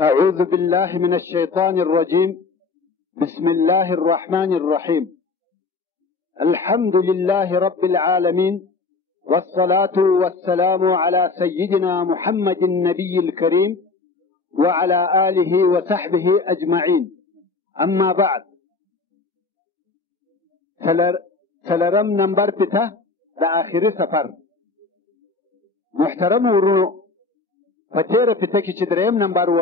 أعوذ بالله من الشيطان الرجيم. بسم الله الرحمن الرحيم. الحمد لله رب العالمين، والصلاة والسلام على سيدنا محمد النبي الكريم وعلى آله وصحبه أجمعين. أما بعد، سلرم نمبر پته دا آخری سفر. محترم ورونو، پتیر پته کی چې دریم نمبر و،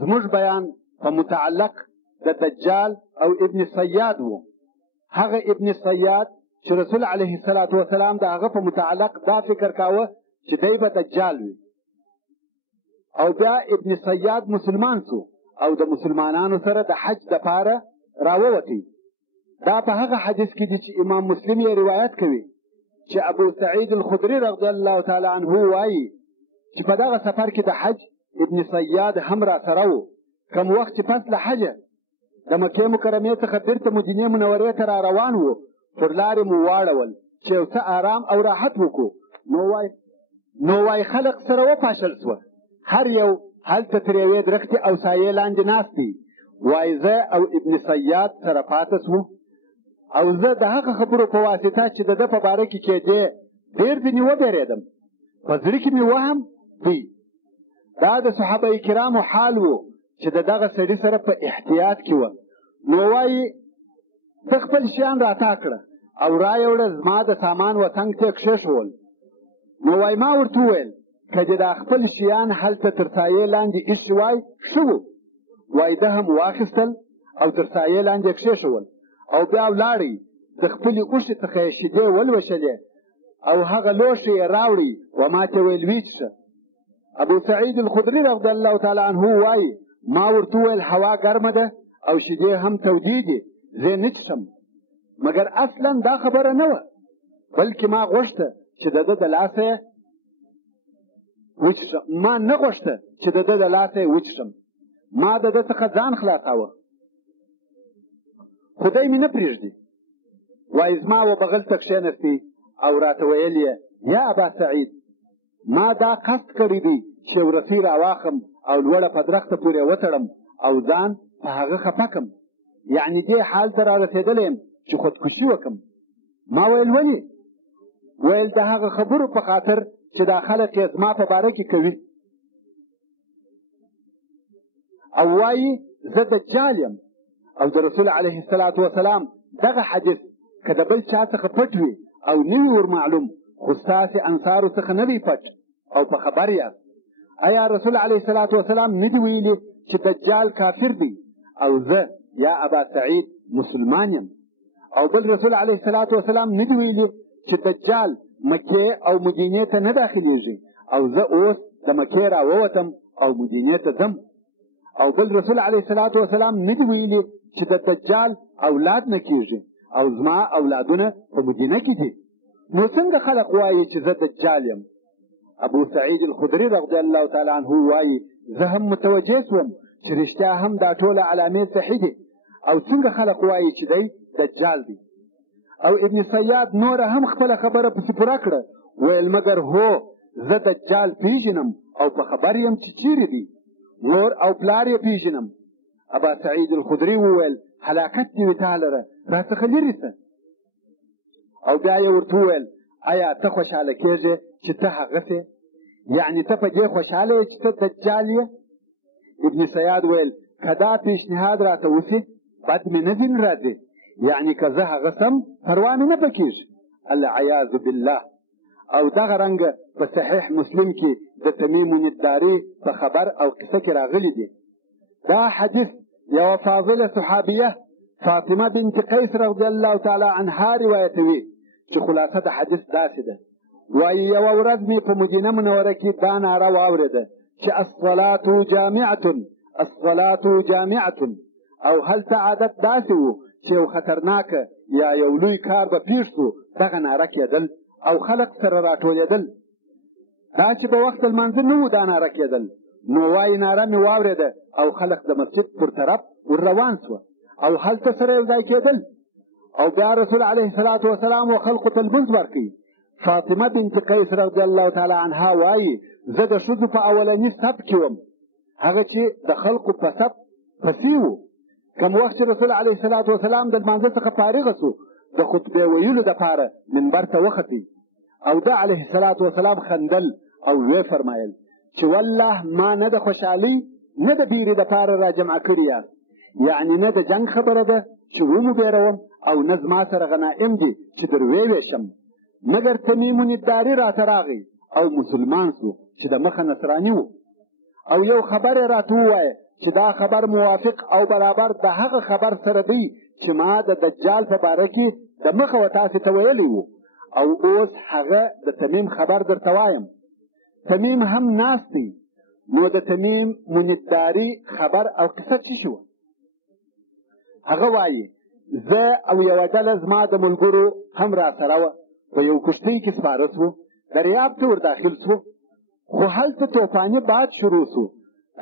زموږ بیان په متعلق د دجال او ابن صیاد و. هغه ابن صیاد چې رسول علیه الصلاة والسلام د هغه په متعلق دا فکر کاوه چې دی به دجال وي، او بیا ابن صیاد مسلمان سو او د مسلمانانو سره د حج دپاره راووتی. دا په هغه حدیث کې دی چې امام مسلم یې روایت کوي چې ابو سعید الخدری رضی الله تعالی عنه وایي چې په دغه سفر کې د حج ابن صیاد هم را سره و. کم وخت چې پس له حجه د مکې مکرمې څخه بیرته مدینې منورې ته را روان و، پر لارې مو واړول چې یو څه آرام او راحت وکړو. نو وای خلق سره وپاشل سوه، هر یو هلته تر یوې درختې او سایې لاندې ناست دی. وای زه او ابن صیاد سره پاته سو، او زه د هغه خبرو په واسطه چې د ده په باره کې کېدې ډېر ځینې وبېرېدم. په زړه کې مې وهم دی. دا د صحابه کرامو حال و چې د دغه سړي سره په احتیاط کې وه. نو وایي ده خپل شیان راتا کړه او رایوړه، زما د سامان و څنګ ته کښېښول. نو وایي ما ورته وویل که دې دا خپل شیان هلته تر سایې لاندې ایښي وای ښه و. وایي ده هم واخیستل او تر سایې لاندې کښېښول، او بیا ولاړی. د خپلې اوښې څخه یې شیدې ولوشلې او هغه لوښی یې راوړی و ما ته ویل ویې څښه. ابو سعید الخدری رضی الله تعالی عنه وایي ما ورته وویل هوا ګرمه ده او شیدې هم تودې دي، زه نه څښم. مګر اصلا دا خبره نه وه، بلکې ما غوښته چې د ده د لاسه یې وڅښم. ما نه غوښته چې د ده د لاسه یې وڅښم، ما د ده څخه ځان خلاصاوه. خدای مې نه پرېږدي. وایي زما و بغل ته کښېنستی او راته ویل یې یا ابا سعید، ما دا قصد کړی دی چې یو رسۍ راواخم او لوړه په درخته پورې وتړم او ځان په هغه خفه کړم، یعنې دې حال ته را رسېدلی یم چې خودکشي وکړم. ما ویل ولې؟ ویل د هغه خبرو په خاطر چې دا خلک یې زما په باره کې کوي، او وایي زه دجال یم. او د رسول علیه الصلاة والسلام دغه حدیث که د بل چا څخه پټ وي او نه وي ور معلوم، خو ستاسې انصارو څخه نه دی پټ او په خبر یاست. آیا رسول علیه الصلاة والسلام نه دی ویلي چې دجال کافر دی او زه یا ابا سعید مسلمان یم؟ او بل رسول علیه الصلاة والسلام نه دی ویلي چې دجال مکې او مدینې ته نه داخلیږي او زه اوس د مکې راووتم او مدینې ته ځم؟ او بل رسول علیه الصلاة والسلام نه دی ویلي چې د دجال اولاد نه کېږي او زما اولادونه په مدینه کې دي؟ نو څنګه خلق وایي چې زه دجال یم؟ ابو سعید الخدری رضی الله تعالی عنه وایي زه هم متوجه سوم چې رښتیا هم دا ټوله علامې صحیح دي، او څنګه خلق وایي چې دی دجال دی. او ابن صیاد نوره هم خپله خبره پسې پوره کړه، ویل مګر هو زه دجال پیژنم او په خبر یم چې چیرې دی، مور او پلار یې پیژنم. ابا سعید الخدری وویل هلاکت دې وي تا لره، راڅخه لرې شه. او بیا یې ورته وویل آیا ته خوشحاله کېږې چې ته هغسې، یعنې ته په دې خوشحاله یې چې ته دجال یې؟ ابن صیاد ویل که دا پیشنهاد راته وسي بد مې نه ځینې راځي، یعنې که زه هغه سم پروا مې نه پکېږي. العیاذ بالله. او دغه رنګه په صحیح مسلم کې د تمیم الداري په خبر او قصه کې راغلی دی. دا حدیث یوه فاضله صحابیه فاطمه بنت قیس رضی الله تعالی عنها روایتوي چې خلاصه د حدیث داسې ده. وایي یوه ورځ مې په مدینه منوره کې دا ناره واورېده چې الصلاة جامعة الصلاة جامعة، او هلته عادت داسې و چې یو خطرناکه یا یو لوی کار به پیښ سو دغه ناره کېدل او خلق سره راټولېدل. دا چې په وخت لمانځه نه و دا ناره کېدل. نو وایي ناره مې واورېده او خلق د مسجد پر طرف ور روان سوه او هلته سره یو ځای کېدل. او بیا رسول علیه الصلاة والسلام و خلقو ته لمونځ ورکوي. فاطمه بنت قیس رضی الله تعالی عنها وایي زه د ښځو په اولني صف کې وم. هغه چې د خلقو په صف پسې وو. کوم وخت چې رسول علیه الصلاة والسلام د لمانځه څخه فارغه سو د خطبې ویلو دپاره منبر ته وختې او ده علیه الصلاة والسلام خندل او ویې فرمایل چې والله ما نه د خوشحالۍ نه د بیرې دپاره راجمع کړي یاست، یعنې نه د جنګ خبره ده چې ومو بیروم او نه زما سره غنایم دي چې در ویویشم، مګر تمیم الداري راته راغی او مسلمان سو چې د مخه نصراني و او یو خبر یې راته ووایه چې دا خبر موافق او برابر د هغه خبر سره دی چې ما د دجال په باره کې د مخه و تاسې ته ویلی و او اوس هغه د تمیم خبر درته وایم. تمیم هم ناست دی. نو د تمیم الداري خبر او قصه څه شوه؟ هغه وایي زه او یوه ډله زما د ملګرو هم را سره وه، په یو کښتۍ کې سپاره سوو، دریاب ته ور داخل سوو، خو هلته توفاني باد شروع سو.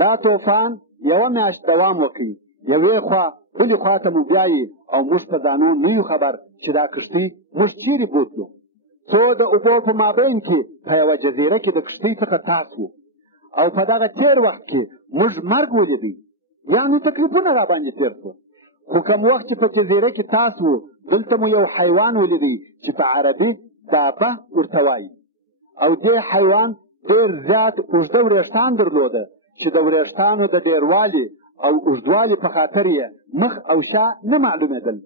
دا توفان یوه میاشت دوام وکړي، یوې خوا بلې خوا ته مو بیایي او موږ په ځانو نه یو خبر چې دا کښتۍ موږ چیرې بوتلو. څو د اوبو په مابین کې په یوه جزیره کې د کښتۍ څخه تاس وو او په دغه تیر وخت کې موږ مرګ ولیدی، یعنې تکلیفونه را باندې تیر سو. خو کوم وخت چې په جزیره کې تاس وو دلته مو یو حیوان ولیدی چې په عربي دابه ورته وایي او دې حیوان ډېر زیات اوږده وریښتان درلوده چې د وریښتانو د ډېروالي او اوږدوالي په خاطر یې مخ او شا نه معلومېدل،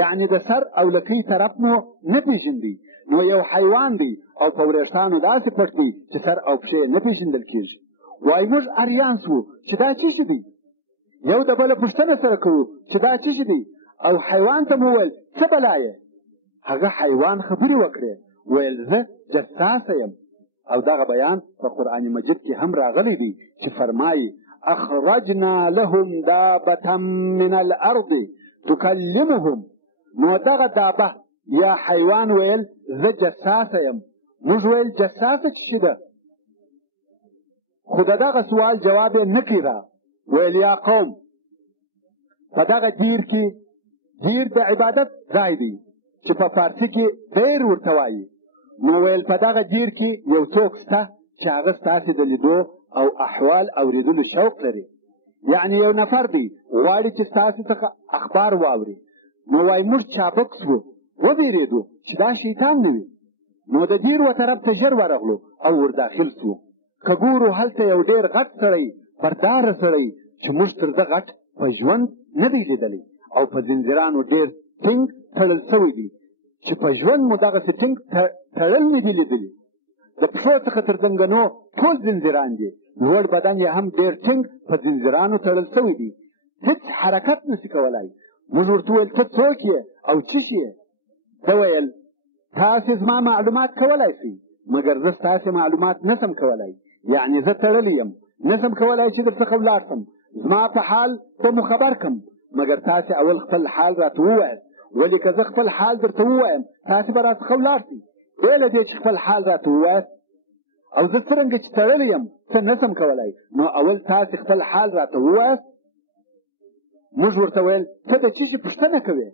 یعنې د سر او لکۍ طرف مو نه پېژندی. نو یو حیوان دی او په وریښتانو داسې پټ دی چې سر او پښې نه پېژندل کېږي. وایي موږ اریان سو چې دا څه شي دی؟ یو د بله پوښتنه سره کوو چې دا څه شي دی؟ او حیوان ته مو وویل څه بلا یې؟ هغه حیوان خبرې وکړې، ویل زه جساسه یم. او دغه بیان په قرآن مجید کې هم راغلی دی چې فرمایي اخرجنا لهم دابة من الارض تکلمهم. نو دغه دابه یا حیوان ویل زه جساسه یم. موږ ویل جساسه څه شي ده؟ خو د دغه سوال جواب یې نه کړي را. ویل یا قوم په دغه دیر کې، دیر د عبادت ځای دی چې په فارسي کې دیر ورته وایي. نو ویل په دغه دیر کې یو څوک شته چې هغه ستاسې د لیدو او احوال اوریدلو شوق لري، یعنې یو نفر دی غواړي چې ستاسې څخه اخبار واوري. نو وایي موږ چابک سوو، وبېرېدو چې دا شیطان نه وي. نو د دیر و طرف ته ژر ورغلو او ور داخل سوو. که ګورو هلته یو ډېر غټ سړی، برداره سړی چې موږ تر ده غټ په ژوند نه دی لیدلی او په زنځیرانو ډېر ټینګ تړل سوی دی چې په ژوند مو دغسې ټینګ تړل نه دي لیدلي. د پښو څخه تر زنګنو ټول زنځیران دي، لوړ بدن یې هم ډېر ټینګ په زنځیرانو تړل سوی دی، هېڅ حرکت نشي کولی. موږ ورته وویل ته څوک یې او څه شي یې؟ ده ویل تاسې زما معلومات کولی سئ، مګر زه ستاسې معلومات نسم کولی، یعنې زه تړلی یم، نسم کولی چې در څخه ولاړ سم. زما په حال به مو خبر کم، مګر تاسې اول خپل حال راته ووایاست، ولې که زه خپل حال درته ووایم تاسې به راڅخه ولاړ سئ. بې له دې چې خپل حال راته ووایاست او زه څرنګه چې تړلی یم څه نسم کولی، نو اول تاسې خپل حال راته ووایاست. موږ ورته ویل ته د څه شي پوښتنه کوې؟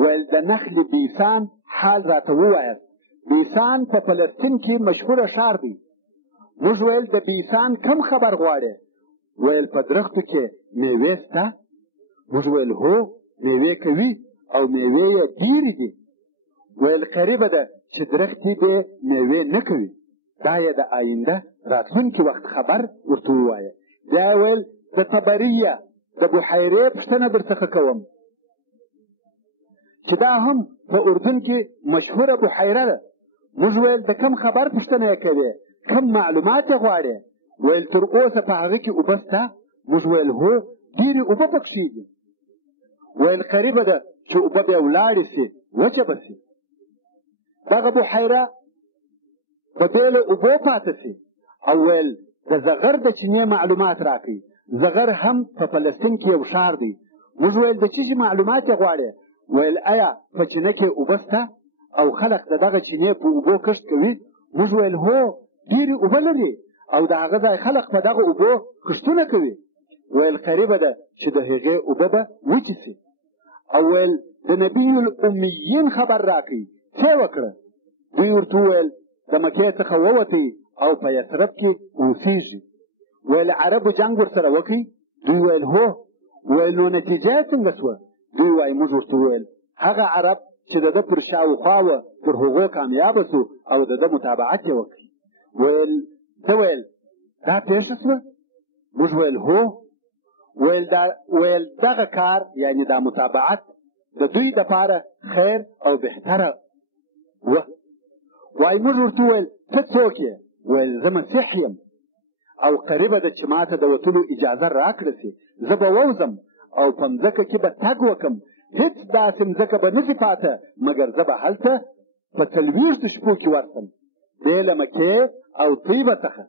ویل د نخل بیسان حال راته ووایاست. بیسان په فلسطین کې مشهوره ښار دی. موږ ویل د بیسان کم خبر غواړې؟ ویل په درختو کې میوې شته. موږ ویل هو میوې کوي او میوې یې ډېرې دي. ویل قریبه ده چې درختې بې میوې نه کوي، دا یې د آینده راتلونکي وخت خبر ورته ووایه. بیا یې ویل د طبریه د بحیرې پوښتنه درڅخه کوم چې دا هم په اردن کې مشهوره بحیره ده. موږ ویل د کم خبر پوښتنه یې کوې؟ کم معلومات یې غواړې؟ ویل تر اوسه په هغه کې اوبه شته. موږ ویل هو ډېرې اوبه پکښې دي. ویل قریبه ده چې اوبه بیا ولاړې سي، وچه به سي. دغه بحیره په بې له اوبو پاته سي. او ویل د زغر د چینې معلومات راکړئ. زغر هم په فلسطین کې یو ښار دی. موږ ویل د څه شي معلومات یې غواړې؟ ویل آیا په چینه کې اوبه شته او خلک د دغه چینې په اوبو کښت کوي؟ موږ ویل هو ډېرې اوبه لري او د هغه ځای خلک په دغه اوبو کښتونه کوي. ویل قریبه ده چې د هغې اوبه به وچې سي. او ویل د نبي الامیین خبر راکړئ، څه یې وکړه؟ دوی ورته وویل د مکې څخه ووتی او په یثرب کې اوسېږي. ویل عربو جنگ ورسره وکړي؟ دوی ویل هو. ویل نو نتیجه یې څنګه شوه؟ دوی وایي موږ ورته وویل هغه عرب چې د ده پر شاوخوا وه پر هغو کامیابه سو او د ده متابعت یې وکړي. ده ویل دا پېښه شوه؟ موږ ویل هو. ویل دغه کار یعنې دا متابعت د دوی دپاره خیر او بهتره وه. وایي موږ ورته وویل ته څوک یې؟ ویل زه مسیح یم او قریبه ده چې ماته د وتلو اجازه راکړه سي. زه به ووځم او په مځکه کې به تګ وکم. هېڅ داسې مځکه به نسي پاته مګر زه به هلته په 40 شپو کې ورسم بې له مکې او طیبه څخه.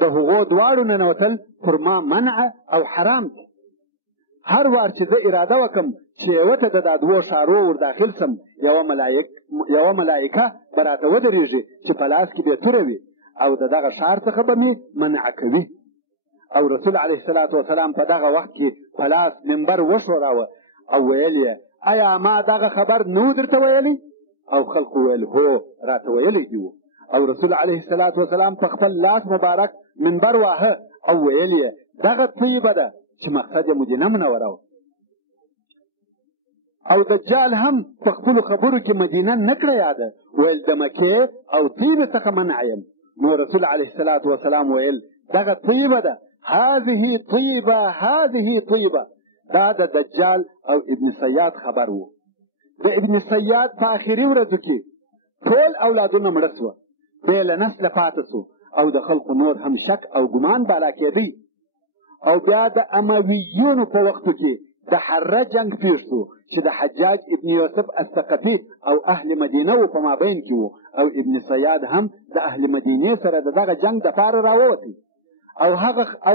د هغو دواړو ننوتل پر ما منع او حرام دي. هر وار چې زه اراده وکم چې یوه ته د دا دوو ښارو ور داخل سم یوه ملایکه به راته ودرېږي چې په لاس کې به توره وي او د دغه ښار څخه به مې منع کوي. او رسول علیه الصلاة والسلام په دغه وخت کې په لاس منبر وښوراوه او ویل یې ایا ما دغه خبر نه و درته ویلی؟ او خلقو ویل هو راته ویلی دي. او رسول علیه الصلاة والسلام په خپل لاس مبارک منبر واهه او ویل یې دغه طیبه ده چې مقصد یې مدینه منوره وه. او دجال هم په خپلو خبرو کې مدینه نه کړه یاده. ویل د مکې او طیبې څخه منع یم. نو رسول علیه الصلاة والسلام ویل دغه طیبه ده، هذه طیبه. دا د دجال او ابن سیاد خبر و. د ابن سیاد په آخري ورځو کې ټول اولادونه مړه سوه، بې له نسله پاته سو او د خلقو نور هم شک او ګمان بالا کېدی. او بیا د امویونو په وختو کې د حره جنگ پیښ سو چې د حجاج ابن یوسف الثقفي او اهل مدینه و په مابین کې و. او ابن سیاد هم د اهل مدینې سره د دغه جنگ دپاره راووتی. او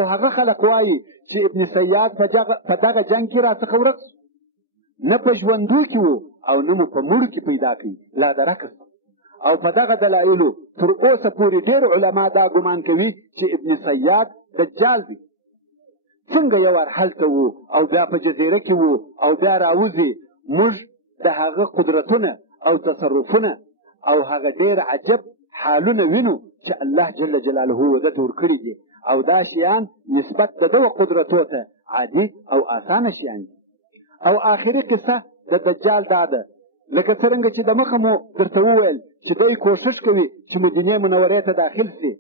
هغه خلک وایي چې ابن سیاد په دغه جنگ کې راڅخه ورک سو، نه په ژوندو کې و او نه مو په مړو کې پیدا کړي، لا درکه سو. او په دغه دلایلو تر اوسه پورې ډېر علما دا ګمان کوي چې ابن سیاد دجال دی. څنګه یو وار هلته و او بیا په جزیره کې و او بیا راوځي، موږ د هغه قدرتونه او تصرفونه او هغه ډېر عجب حالونه وینو چې الله جل جلاله وده ته ورکړي دي. او دا شیان نسبت د ده قدرتو ته عادي او اسانه شیان دي. او آخري قصه د دجال دا ده لکه څرنګه چې د مخه مو درته وویل چې دی کوشش کوي چې مدینې منورې ته داخل سي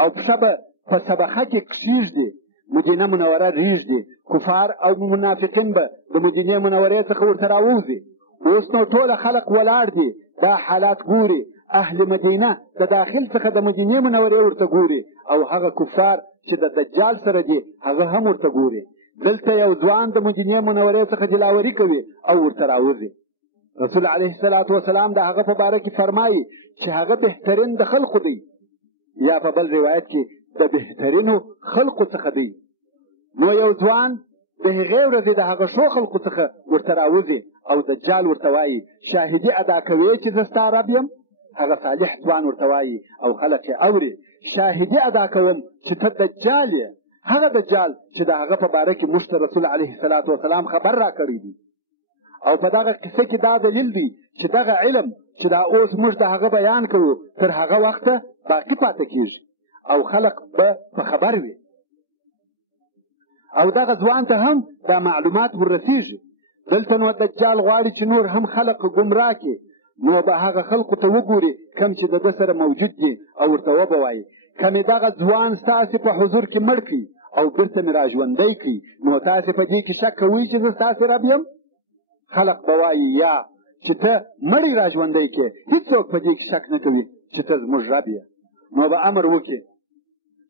او پښه به په سبخه کې کښېږدي، مدینه منوره ریږدي، کفار او منافقین به د مدینې منورې څخه ورته راووځي. اوس نو ټوله خلق ولاړ دي، دا حالات ګوري. اهل مدینه د داخل څخه د مدینې منورې ورته ګوري او هغه کفار چې د دجال سره دي هغه هم ورته ګوري. دلته یو ځوان د مدینې منورې څخه دلاوري کوي او ورته راوځي. رسول علیه الصلاة والسلام د هغه په باره کې فرمایي چې هغه بهترین د خلقو دی، یا په بل روایت کې د بهترینو خلقو څخه دی. نو یو ځوان د هغې ورځې د هغه ښو خلقو څخه ورته راوځي او دجال ورته وایي شاهدي ادا کوې چې زه ستا رب یم؟ هغه صالح ځوان ورته وایي او خلق یې اوري شاهدي ادا کوم چې ته دجال یې، هغه دجال چې د هغه په باره کې موږ ته رسول علیه الصلاة والسلام خبر راکړی دی. او په دغه قصه کې دا دلیل دی چې دغه علم چې دا اوس موږ د هغه بیان کوو تر هغه وخته باقي پاته کېږي او خلق به په خبر وي. او دغه ځوان ته هم دا معلومات ورسیږي. دلته نو دجال غواړي چې نور هم خلق ګمراه کړي، نو به هغه خلقو ته وګوري کم چې د ده سره موجود دي او ورته وبه وایي کمې دغه ځوان ستاسې په حضور کې مړ کړي او بېرته مې راژوندی کړي، نو تاسې په دې کې شک کوئ چې زه ستاسې رب یم؟ خلق به وایي یا چې ته مړی راژوندی کړې، هېڅوک په دې کې شک نه کوي چې ته زموږ رب یې. نو به امر وکړي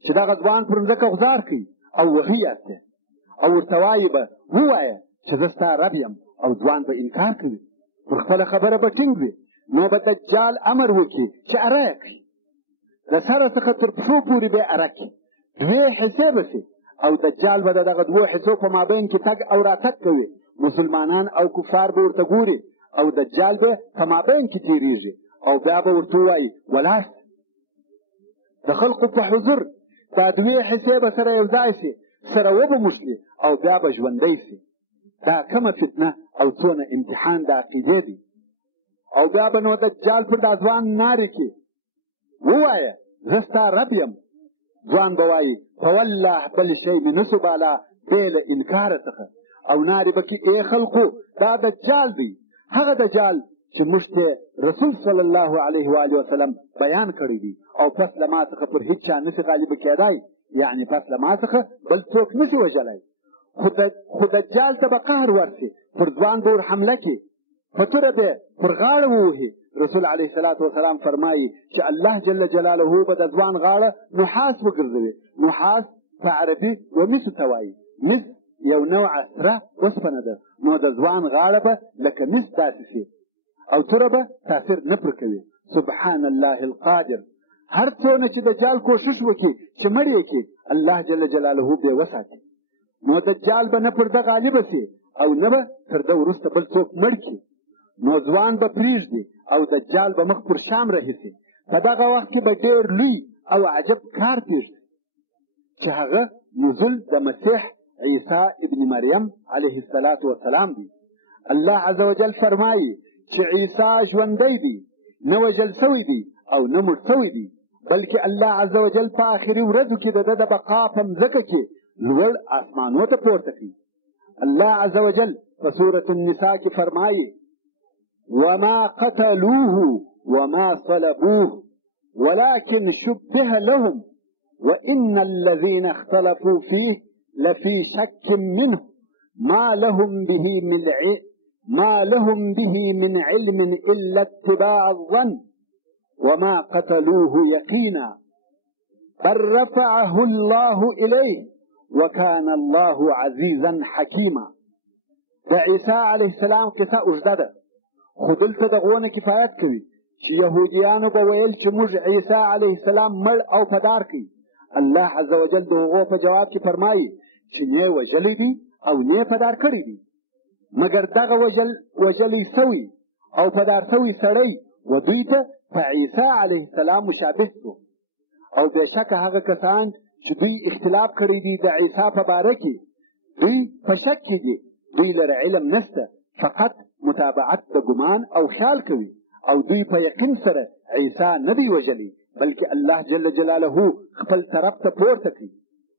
چې دغه ځوان پر مځکه غزار کړي او وهي یاستې او ورته وایي به ووایه چې زه ستا رب یم، او ځوان به انکار کوي، پر خپله خبره به ټینګ وي. نو به دجال امر وکړي چې اره یې کړي، د سره څخه تر پښو پورې به یې اره کړي، 2 حصې به سي. او دجال به د دغه 2 حصو په مابین کې تګ او راتګ کوي. مسلمانان او کفار به ورته ګوري او دجال به په مابین کې تېرېږي او بیا به ورته ووایي ولاړ د خلقو په حضور دا 2 حصې به سره یو ځای سي، سره وبه موښلي او بیا به ژوندی سي. دا کومه فتنه او څونه امتحان د عقیدې دی. او بیا به نو دجال پر دا ځوان نارې کړي ووایه زه ستا رب یم، ځوان به وایي فوالله بل شی مې نسو بالا بې له انکاره څخه او نارې به کې ای خلقو دا دجال دی، هغه دجال چې موږ ته رسول صلی الله علیه و آله وسلم بیان کړی دی او پس له ما څخه پر هیڅ چا نسي غالب کېدای، یعنی پس له ما څخه بل څوک نسي وژلی. خو دجال ته به قهر ورسي، پر ځوان به ور حمله کړي، په توره به پر غاړه ووهي. رسول علیه الصلاة والسلام فرمایي چې الله جل جلاله به د ځوان غاړه نحاس وګرځوي. نحاس په عربي ومیسو ته وایي. مس یو نوع سره اوسپنه ده، نو د ځوان غاړه به لکه مس داسې سي او توره به تاثیر نه پر کوي. سبحان الله القادر. هر څونه چې دجال کوشش وکړي چې مړ یې کړي، الله جل جلاله به وساتي. نو دجال به نه پر ده غالبه سي او نه به تر ده وروسته بل څوک مړ کړي. نو ځوان به پرېږدي او دجال به مخ پر شام رهیسي. په دغه وخت کې به ډېر لوی او عجب کار پېږدي چې هغه نزول د مسیح عیسی ابن مریم علیه الصلاة والسلام دی. الله عز وجل فرمایي چې عیسی ژوندی دی، نه وژل سوی دی او نه مړ سوی دی، بلکې الله عز وجل په آخري ورځو کې د ده د بقا په مځکه کې لوړ آسمانو ته پورته کړي. الله عز وجل په سورة النساء کې فرمایي وما قتلوه وما صلبوه ولكن شبه لهم وإن الذين اختلفوا فيه لفي شك منه ما لهم به من علم إلا اتباع الظن وما قتلوه يقينا بل رفعه الله إليه وكان الله عزيزا حكيما. د عیسی علیه السلام قصه اوږده ده، خو دلته دغونه کفایت کوي چې یهودیانو به ویل چې موږ عیسی علیه السلام مړ او پدار کړي. الله عز وجل د هغو په جواب کې فرمایي چې نه یې وژلی دی او نه یې پدار کړی دی، مګر دغه وژلی سوی او پدار سوی سړی و دوی ته په عیسی علیه السلام مشابه شو. او بېشکه هغه کسان چې دوی اختلاف کړی دی د عیسی په باره کې، دوی په شک کې دي، دوی لره علم نشته، فقط متابعت د ګمان او خیال کوي او دوی په یقین سره عیسی نه دی وژلی، بلکې الله جل جلاله خپل طرف ته پورته کوي.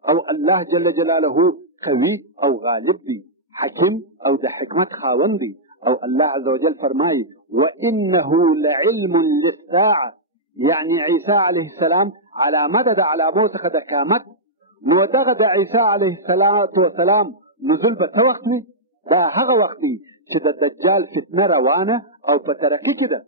او الله جل جلاله قوي او غالب دی، حکیم او د حکمت خاوند دی. او الله عز وجل فرمایي وانه لعلم للساعه، یعنی عیسی علیه السلام علامه ده د علامو څخه د قیامت. نو دغه د عیسی علیه السلام نزول به څه وخت وي؟ دا هغه وخت دی چې د دجال فتنه روانه او په ترقي کې ده،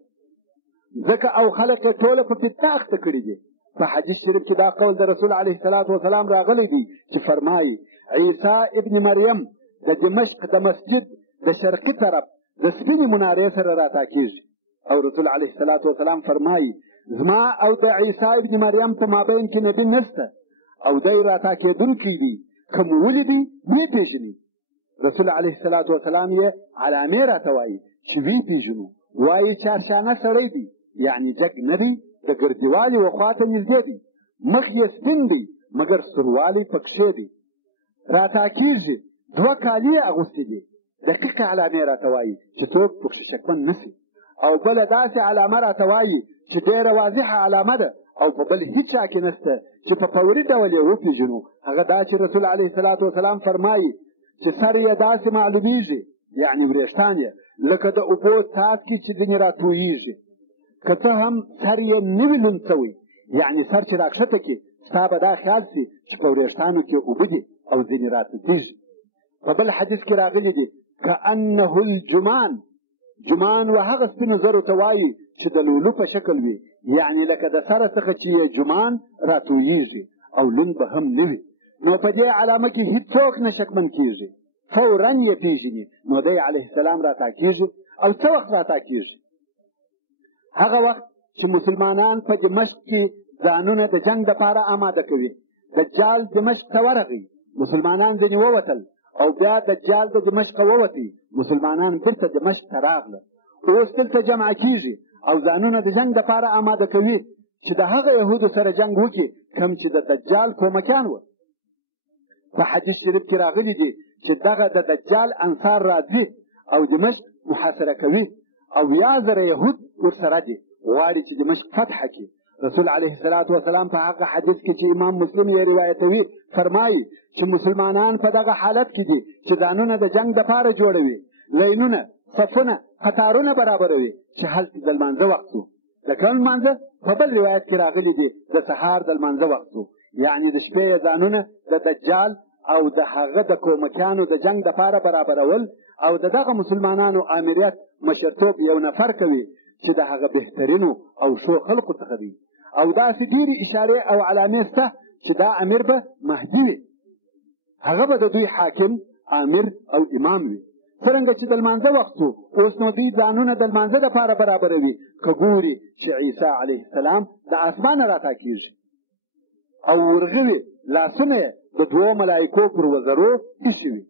ځکه او خلق یې ټوله په فتنه اخته کړي دي. په حدیث شریف کې دا قول د رسول علیه الصلاة والسلام راغلی دی چې فرمایي عیسی ابن مریم د دمشق د مسجد د شرقي طرف د سپینې منارې سره راتاکیږي. او رسول علیه الصلاة والسلام فرمایي زما او د عیسی ابن مریم په مابین کې نبی نشته او دی راتاکېدونکی دی، که مو ولیدي ویې پېژني. رسول علیه الصلاة والسلام یې علامې راته وایي چې ویې پېژنو. وایي چارشانه سړی دی، یعنی جګ نه دی، د ګردیوالي و خواته نږدې دی، مخ یې سپین دی مګر سوروالی پکښې دی، راتاکېږي، دوه کالي یې اغوستي دي. دقیقه علامې راته وایي چې څوک پکښې شکمن نسي. او بله داسې علامه راته وایي چې ډېره واضحه علامه ده او په بل هیڅ چا کې نشته چې په فوري ډول یې وپېژنو. هغه دا چې رسول علیه الصلاة والسلام فرمایي چې سر یې داسې معلومیږي، یعنی وریښتان یې لکه د اوبو څاڅکي چې ځینې راتویېږي، که څه هم سر یې نه وي لوند سوی، یعنی سر چې راکښته کړي ستا به دا خیال سي چې په وریښتانو کې اوبه دي او ځینې راڅڅېږي. په بل حدیث کې راغلي دي کأنه الجمان، جمان و هغه سپینو زرو ته وایي چې د لولو په شکل وي، یعنی لکه د سره څخه چې یې جمان راتویېږي او لوند به هم نه وي. نو په دې علامه کې هیڅوک نه شکمن کېږي، فورا یې پېژني. نو دی علیه السلام راتاکېږي. او څه وخت راتاکېږي؟ هغه وخت چې مسلمانان په دمشق کې ځانونه د جنگ دپاره آماده کوي. دجال دمشق ته ورغی، مسلمانان ځینې ووتل او بیا دجال د دمشق ووتی، مسلمانان بیرته دمشق ته راغله. اوس دلته جمع کېږي او ځانونه د جنگ دپاره آماده کوي چې د هغه یهودو سره جنگ وکړي کوم چې د دجال کومکیان وه. په حدیث شریف کې راغلي دي چې دغه د دجال انصار راځي او دمشق محاصره کوي او 1000 یهود ورسره دي، غواړي چې دمشق فتح کړي. رسول علیه الصلاة والسلام په هغه حدیث کې چې امام مسلم یې روایتوي فرمایي چې مسلمانان په دغه حالت کې دي چې ځانونه د جنگ دپاره جوړوي، لینونه، صفونه، قطارونه برابروي چې هلته د لمانځه وخت و. د کوم لمانځه؟ په بل روایت کې راغلی دی د سهار د لمانځه وخت و، یعنې د شپې یې ځانونه د دجال او د هغه د کومکیانو د جنگ دپاره برابرول او د دغه مسلمانانو آمریت مشرتوب یو نفر کوي چې د هغه بهترینو او ښو خلقو څخه دی، او داسې ډېرې اشارې او علامې شته چې دا امیر به مهدي وي، هغه به د دوی حاکم، امیر او امام وي. څرنګه چې د لمانځه وخت شو، اوس نو دوی ځانونه د لمانځه دپاره برابروي. که ګوري چې عیسی علیه السلام د اسمانه راتاکېږي او ورغوي لاسونه یې د دوو ملایکو پر وزرو ایښي وي،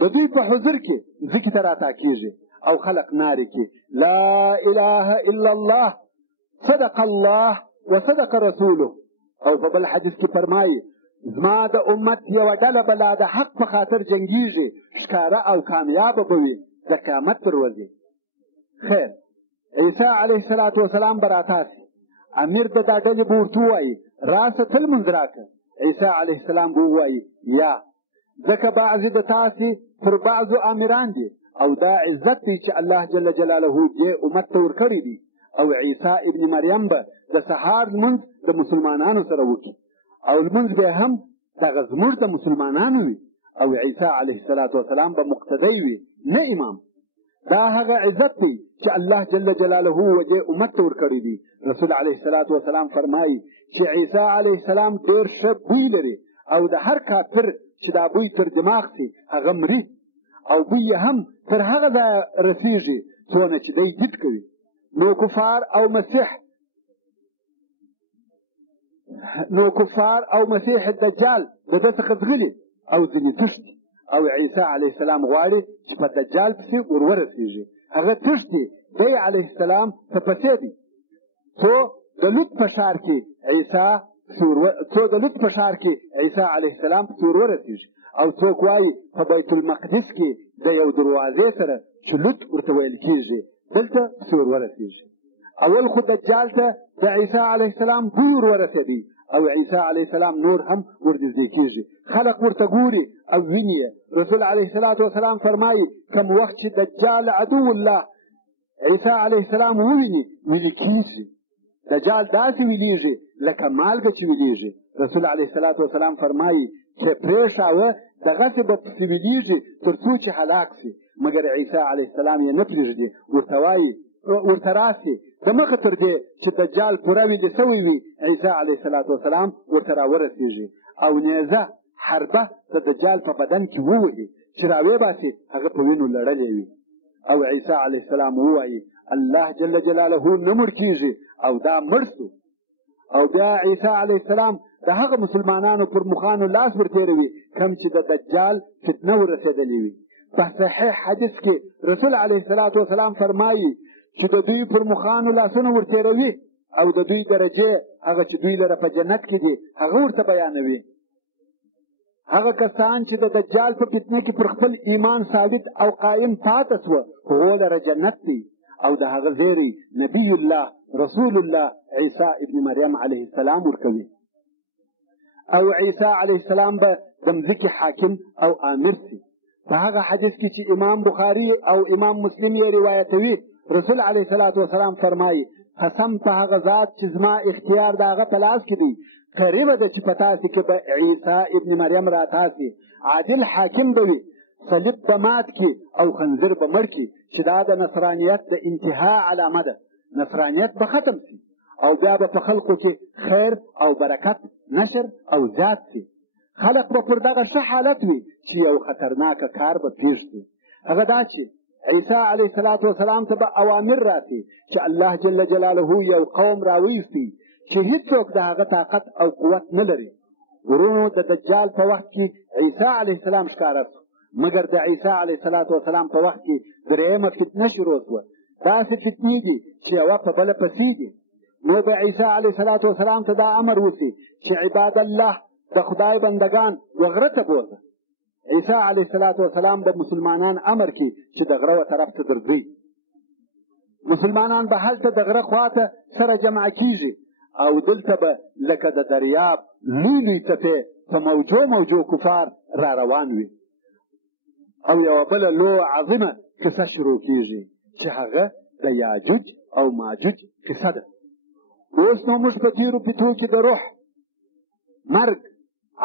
د دوی په حضور کې ځمکې ته راتاکېږي او خلق نارې کې لا اله الا الله صدق الله وصدق رسوله. او په بل حدیث کې فرمایي زما د امت یوه ډله به لا د حق په خاطر جنګیږي، ښکاره او کامیابه به وي د قیامت تر ورځې. خیر، عیسی علیه الصلاة والسلام به راتاسي، امیر د دا ډلې به ورته ووایي راسه ته لمونځ راکړه. عیسی علیه السلام به ووایي یا، ځکه بعضې د تاسې پر بعضو امیران دي او دا عزت دی چې الله جل جلاله دې امت ته ورکړی دی. او عیسی ابن مریم به د سهار لمونځ د مسلمانانو سره وکړي او لمونځ به هم دغه زموږ د مسلمانانو وي، او عیسی علیه الصلاة والسلام به مقتدی وي نه امام. دا هغه عزت دی چې الله جل جلاله وجه امت ته ورکړی دی. رسول علیه الصلاة والسلام فرمایي چې عیسی علیه السلام ډېر ښه بوی لري او د هر کافر چې دا بوی تر دماغ سي هغه مري، او بوی یې هم تر هغه ځایه رسیږي څونه چې دی جد کوي. نو کفار او مسیح الدجال د ده څخه ځغلي او ځینې تښتي، او عیسی علیه السلام غواړي چې په دجال پسې ور ورسېږي. هغه تښتي، دی علیه السلام په پسې دی. څو د لوط په ښار کې عیسی علیه السلام پسې ور ورسېږي، او څوک وایي په بیت المقدس کې د یو دروازې سره چې لوط ورته ویل کېږي دلته پسې ور ورسېږي. اول خو دجال ته د عیسی علیه السلام بوی ور ورسېدی او عیسی علیه السلام نور هم ورنږدې کېږي، خلق ورته ګوري او ویني یې. رسول علیه الصلاة والسلام فرمایي کوم وخت چې دجال عدو الله عیسی علیه السلام وویني ویلې کېږي، دجال داسې ویلېږي لکه مالګه چې ویلېږي. رسول علیه الصلاة والسلام فرمایي چې پرېښاوه دغسې به پسې ویلېږي تر څو چې هلاک سي، مګر عیسی علیه السلام یې نه پرېږدي، ورته وایي ورته راسي د مخه تر دې چې دجال پوره ویلې سوی وي عیسی علیه الصلاة والسلام ورته راورسېږي او نیزه حربه د دجال په بدن کې ووهي چې راویې باسي هغه په وینو لړلې وي، او عیسی علیه السلام ووایي الله جل جلاله نه مړ کېږي او دا مړ سو. او بیا عیسی علیه السلام د هغه مسلمانانو پر مخانو لاس ورتېروي کوم چې د دجال فتنه ورسېدلې وي. په صحیح حدیث کې رسول علیه الصلاة والسلام فرمایي چې د دوی پر مخانو لاسونه ورتېروي او د دوی درجې هغه چې دوی لره په جنت کې دي هغه ورته بیانوي. هغه کسان چې د دجال په فتنه کې پر خپل ایمان ثابت او قائم پاته سوه هغو لره جنت دی، او د هغه زیری نبی الله رسول الله عیسی ابن مریم علیه السلام ورکوي. او عیسی علیه السلام به د مځکې حاکم او امیر سي. په هغه حدیث کې چې امام بخاري او امام مسلم یې روایتوي، رسول علیه الصلاة والسلام فرمایي قسم په هغه ذات چې زما اختیار د هغه په لاس کې دی، قریبه ده چې په تاسې کې به عیسی ابن مریم راتاسي، عادل حاکم به وي، صلیب به مات کړي او خنزیر به مړ کړي چې دا د نصرانیت د انتها علامه ده. نصرانیت به ختم سي او بیا به په خلقو کې خیر او برکت نشر او زیات سي. خلق به پر دغه ښه حالت وي چې یو خطرناکه کار به پیښ شي، هغه دا چې عیسی علیه الصلاة والسلام ته به اوامر راسي چې الله جل جلاله یو قوم راویستی چې هیڅوک د هغه طاقت او قوت نه لري. ورونو د دجال په وخت کې عیسی علیه السلام ښکاره سو، مګر د عیسی علیه الصلاة والسلام په وخت کې درېیمه فتنه شروع سوه. داسې فتنې دي چې یوه په بله پسې دي. نو به عیسی علیه الصلاة والسلام ته دا امر وسي چې عباد الله د خدای بندگان وغره ته بوځه. عیسی علیه الصلاة والسلام به مسلمانان امر کړي چې د غره و طرف ته درځئ. مسلمانان به هلته د غره خواته سره جمع کیږي او دلته به لکه د دریاب لوی لوی څپې په موجو کفار را روان وي. او یوه بله لو عظیمه قصه شروع کیږي چې هغه د یاجوج او ماجوج قصه ده. اوس نو موږ په تیرو پیتو کې د روح، مرګ،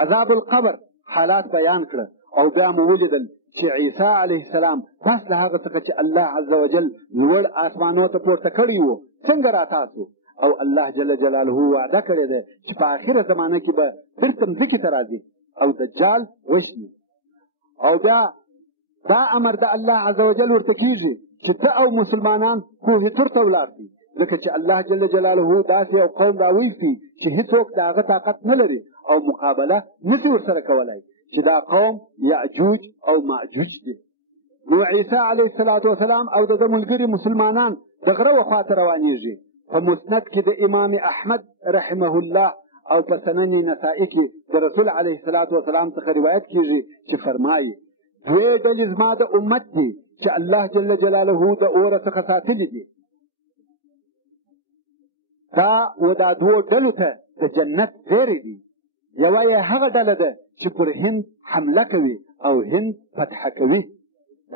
عذاب القبر حالات بیان کړه او بیا مو ولیدل چې عیسی علیه السلام پس له هغه څخه چې الله عز وجل لوړ آسمانو ته پورته کړی و څنګه راتاسو، او الله جل جلاله وعده کړې ده چې په آخره زمانه کې به بیرته مځکې ته راځي او دجال وشني. او بیا دا امر د الله عز وجل ورته کیږي چې ته او مسلمانان کوهي تور ته ولاړ شي، ځکه چې الله جل جلاله داسې یو قوم راویستي چې هیڅوک د هغه طاقت نه لري او مقابله نشي ورسره کولی، چې دا قوم یعجوج او معجوج دي. نو عیسی علیه السلام او د ملګري مسلمانان د غره و خواته روانېږي. په مسند کې د امام احمد رحمه الله او په سنن نسائی کې د رسول علیه السلام څخه روایت کیږي چې فرمایي دوی ډلې زما د امت دي چې الله جل جلاله د اوره څخه ساتلي دي. دا دوو ډلو ته د جنت زیری دي. یوه یې هغه ډله ده چې پر هند حمله کوي او هند فتح کوي.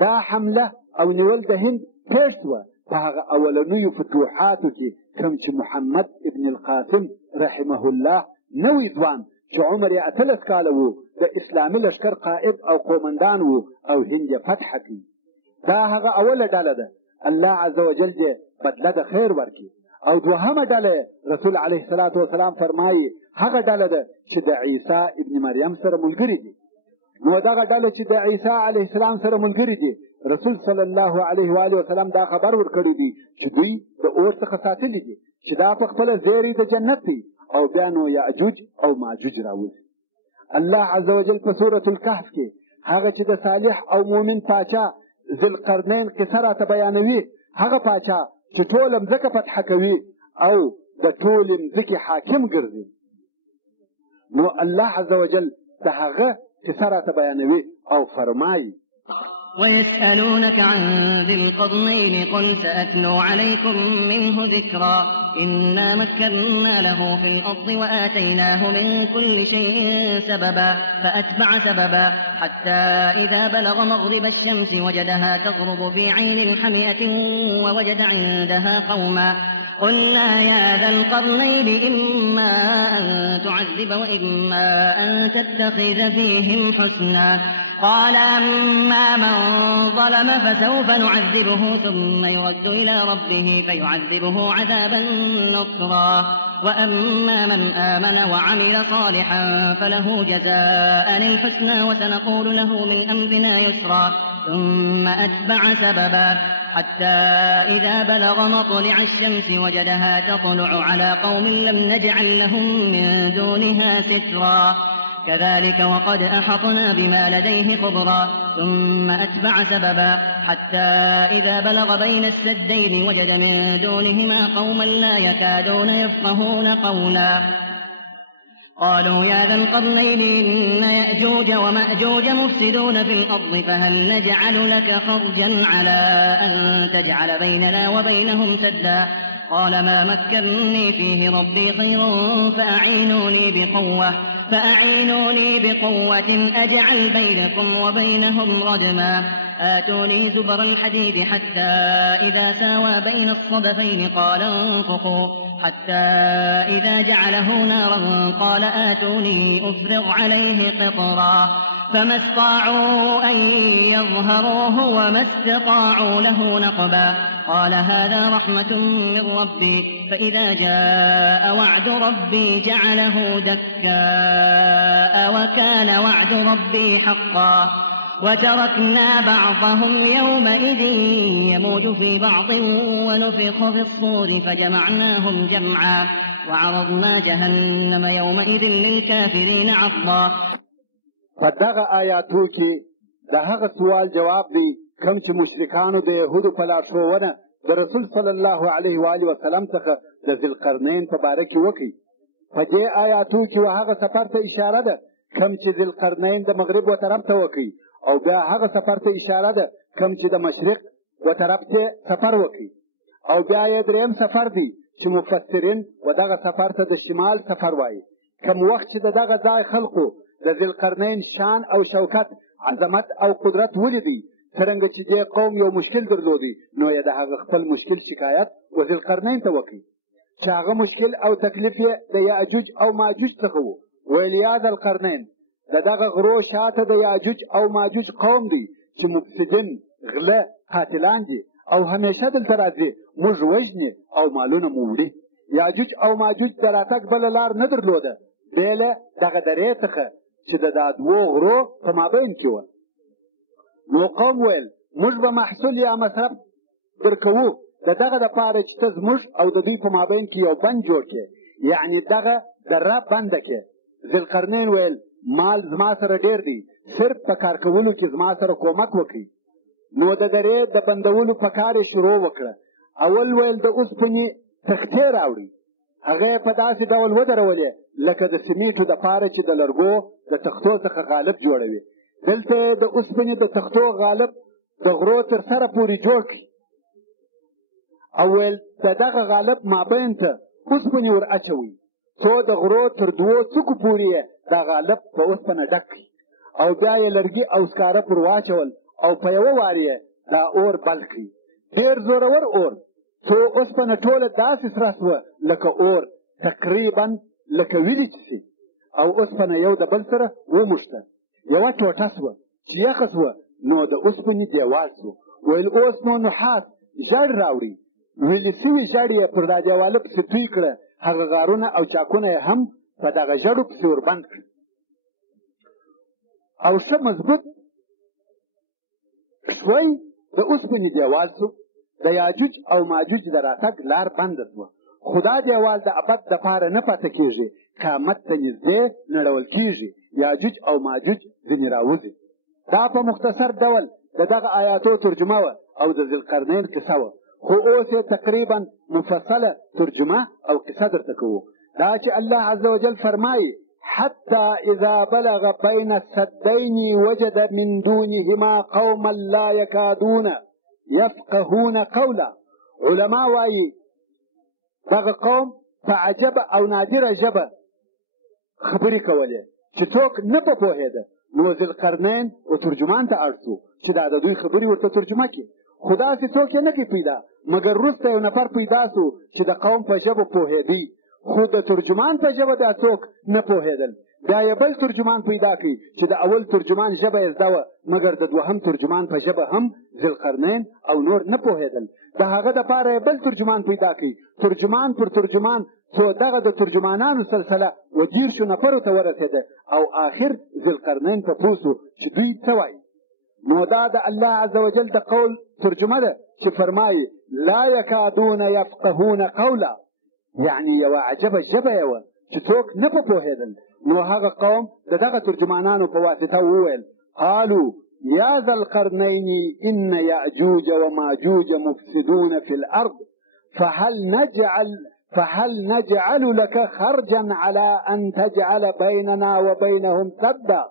دا حمله او نیول د هند پیش شوه په هغه اولنیو فتوحاتو کې کوم چې محمد ابن القاسم رحمه الله نوی ځوان چې عمر یې 18 کاله و د اسلامي لشکر قائد او قومندان و او هند یې فتح کړي. دا هغه اوله ډله ده، الله عز وجل دې بدله د خیر ورکړي. او دوهمه ډله رسول علیه السلام فرمایي هغه ډله ده چې د عیسی ابن مریم سره ملګري دي. نو دغه ډله چې د عیسی علیه السلام سره ملګري دي، رسول صلی الله علیه و آله وسلم دا خبر ورکړی دی چې دوی د اور څخه ساتلي دي، چې دا په خپله زیری د جنت دی. او بیا نو یعجوج او ماجوج راوځي. الله عز وجل په سورة الکهف کې هغه چې د صالح او مؤمن پاچا ذوالقرنین قصه راته بیانوي، هغه پاچا چې ټوله مځکه فتح کوي او د ټولې مځکې حاکم ګرځي. نو الله عز وجل د هغه قصه راته بیانوي او فرمایي ويسألونك عن ذي القرنين قل سأتلو عليكم منه ذكرا إنا مكنا له في الأرض وآتيناه من كل شيء سببا فأتبع سببا حتى إذا بلغ مغرب الشمس وجدها تغرب في عين حمئة ووجد عندها قوما قلنا يا ذا القرنين إما أن تعذب وإما أن تتخذ فيهم حسنا قال أما من ظلم فسوف نعذبه ثم يرد إلى ربه فيعذبه عذابا نكرا وأما من آمن وعمل صالحا فله جزاء الحسنى وسنقول له من أمرنا يسرا ثم أتبع سببا حتى إذا بلغ مطلع الشمس وجدها تطلع على قوم لم نجعل لهم من دونها سترا كذلك وقد أحطنا بما لديه خبرا ثم أتبع سببا حتى إذا بلغ بين السدين وجد من دونهما قوما لا يكادون يفقهون قولا قالوا يا ذا القرنين إن يأجوج ومأجوج مفسدون في الأرض فهل نجعل لك خرجا على أن تجعل بيننا وبينهم سدا قال ما مكنني فيه ربي خير فأعينوني بقوة أجعل بينكم وبينهم ردما آتوني زبر الحديد حتى إذا ساوى بين الصدفين قال انفخوا حتى إذا جعله نارا قال آتوني أفرغ عليه قطرا فما استطاعوا أن يظهروه وما استطاعوا له نقبا قال هذا رحمة من ربي فإذا جاء وعد ربي جعله دكاء وكان وعد ربي حقا وتركنا بعضهم يومئذ يموج في بعض ونفخ في الصور فجمعناهم جمعا وعرضنا جهنم يومئذ للكافرين عرضا. فدغه آیاتو کې د هغه سوال جواب دی کوم چې مشرکانو د یهودو په لارښوونه د رسول صلی الله علیه و آله وسلم څخه د ذوالقرنین په باره کې وکړي. په دې آیاتو کې هغه سفر ته اشاره ده کوم چې ذوالقرنین د مغرب و طرف ته وکړي، او بیا هغه سفر ته اشاره ده کوم چې د مشرق و طرف ته سفر وکړي، او بیا یې دریم سفر دی چې مفسرین و دغه سفر ته د شمال سفر وایي. کم وخت چې د دغه ځای خلقو د ذوالقرنین شان او شوکت، عظمت او قدرت ولیدی، څرنګه چې دې قوم یو مشکل درلودی، نو یې د هغه خپل مشکل شکایت و ذوالقرنین ته وکړي چې هغه مشکل او تکلیف یې د یاجوج او ماجوج څخه و. ویل یا ذوالقرنین، د دغه غرو شاته د یاجوج او ماجوج قوم دی چې مفسدین، غله، قاتلان دي او همیشه دلته راځي، موږ وژني او مالونه مو وړي. یاجوج او ماجوج د راتګ بله لار نه درلوده بې له دغه درې څخه چې د دا دوو غرو په مابین کې وه. نو قوم ویل موږ به محصول یا مصرف درکوو، د دغه دپاره چې ته زموږ او د دوی په مابین کې یو بند جوړ کړې، یعنې دغه دره بنده کړې. ذوالقرنین ویل مال زما سره ډېر دی، صرف په کار کولو کې زما سره کومک وکړي. نو د درې د بندولو په کار یې شروع وکړه. اول ویل د اوسپنې تختې راوړي، هغه یې په داسې ډول ودرولې لکه د سیمېټو دپاره چې د لرګو د تختو څخه غالب جوړوي. دلته یې د اوسپنې د تختو غالب د غرو تر سره پورې جوړ کړي او ویل د دغه غالب مابین ته اوسپنې ور اچوي، څو د غرو تر دوو څوکو پورې یې دا غالب په اوسپنه ډک کړي او بیا یې لرګي او سکاره پر واچول او په یوه وار یې دا اور بل کړي. ډېر زورور اور، څو اوسپنه ټوله داسې سره سوه لکه اور، تقریبا لکه ویلې چې سي، او اوسپنه یو د بل سره وموښته. یوه ټوټه سوه چې یخه سوه، نو د اوسپنې دیوال سو. ویل اوس نو نحاس ژړ راوړي. ویلې سوي ژړ یې پر دا دیواله پسې توی کړه، هغه غارونه او چاکونه یې هم په دغه ژړو پسې وربند کړه او ښه مضبوط شوی د اوسپنې دیوال سو. د یاجوج او ماجوج د راتګ لار بنده سوه، خو دا دیوال د ابد دپاره نه پاته کېږي، قیامت ته نږدې نړول کېږي. یاجوج او ماجوج ځینې راوځي. دا په مختصر ډول د دغه آیاتو ترجمه وه او د ذوالقرنین قصه وه، خو اوس یې تقریبا مفصله ترجمه او قصه درته کوو. دا چې الله عز وجل فرمایي حتى إذا بلغ بين السدين وجد من دونهما قوما لا يكادون يفقهون قولا. علماء وایي دغه قوم په عجبه او نادره ژبه خبرې کولې چې څوک نه په پوهېده. نو ذوالقرنین و ترجمان ته اړ سو چې دا د دوی خبرې ورته ترجمه کړي، خو داسې څوک یې نه کوي پیدا، مګر وروسته یو نفر پیدا سو چې د قوم په ژبه پوهېدی، خو د ترجمان په ژبه دا څوک نه پوهېدل. بیا یې بل ترجمان پیدا کړي چې د اول ترجمان ژبه یې زده وه، مګر د دوهم ترجمان په ژبه هم ذوالقرنین او نور نه پوهېدل. د هغه دپاره یې بل ترجمان پیدا کړي. ترجمان پر ترجمان څو دغه د ترجمانانو سلسله و 30 نفرو ته ورسېده او آخر ذوالقرنین په پوه سو چې دوی څه وایي. نو دا د الله عز وجل د قول ترجمه ده چې فرمایي لا یکادون یفقهون قولا، یعنی یوه عجبه ژبه یې وه چې څوک نه په پوهېدل. نو هغه قوم د دغه ترجمانانو په واسطه وویل قالوا یا ذا القرنین ان یأجوج وماجوج مفسدون فی الارض فهل نجعل لك خرجا على ان تجعل بيننا وبينهم سدا.